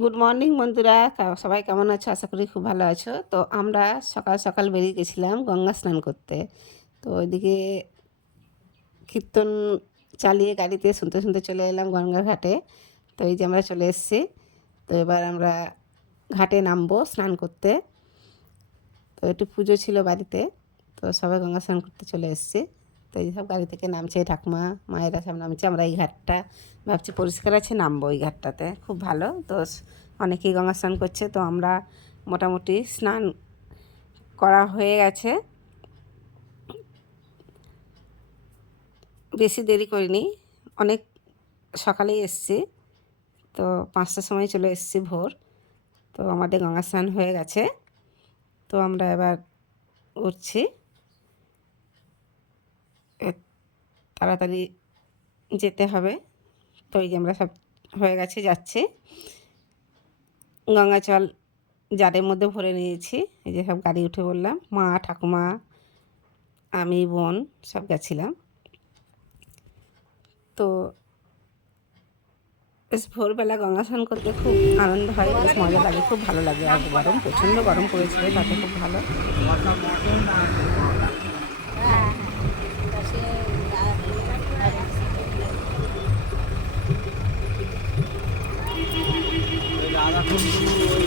Good morning বন্ধুরা, সবাই কেমন আছো? আশা করি খুব ভালো আছো। তো আমরা সকাল সকাল বেরিয়ে গেছিলাম গঙ্গা স্নান করতে। তো ওইদিকে কীর্তন চালিয়ে গাড়িতে শুনতে শুনতে চলে এলাম গঙ্গার ঘাটে। তো এই যে আমরা চলে এসেছি। তো এবার আমরা ঘাটে নামবো স্নান করতে। তো একটু পুজো ছিল বাড়িতে, তো সবাই গঙ্গা স্নান করতে চলে এসেছি। তো এই সব গাড়ি থেকে নামছে, ঠাকুমা মায়েরা সব নামছে। আমরা এই ঘাটটা ভাবছি পরিষ্কার আছে, নামবো এই ঘাটটাতে, খুব ভালো। তো অনেকেই গঙ্গা স্নান করছে, তো আমরা মোটামুটি স্নান করা হয়ে গেছে, বেশি দেরি করিনি, অনেক সকালেই এসেছি। তো 5টার সময় চলে এসেছি ভোর। তো আমাদের গঙ্গা স্নান হয়ে গেছে। তো আমরা এবার উঠছি, তাড়াতাড়ি যেতে হবে। তো এই যে আমরা সব হয়ে গেছে, যাচ্ছি। গঙ্গা জল জারের মধ্যে ভরে নিয়েছি। এই যে সব গাড়ি উঠে বললাম, মা ঠাকুমা আমি বোন সব গেছিলাম। তো বেশ ভোরবেলা গঙ্গা স্নান করতে খুব আনন্দ হয়, বেশ মজা লাগে, খুব ভালো লাগে। আর গরম, প্রচণ্ড গরম পড়েছিল, তাতে খুব ভালো।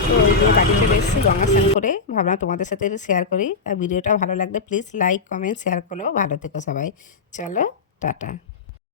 তো ওই যে বাড়ি চলে এসেছি গঙ্গা স্নান করে, ভাবলাম তোমাদের সাথে একটু শেয়ার করি। আর ভিডিওটা ভালো লাগলে প্লিজ লাইক কমেন্ট শেয়ার করো। ভালো থেকো সবাই, চলো টাটা।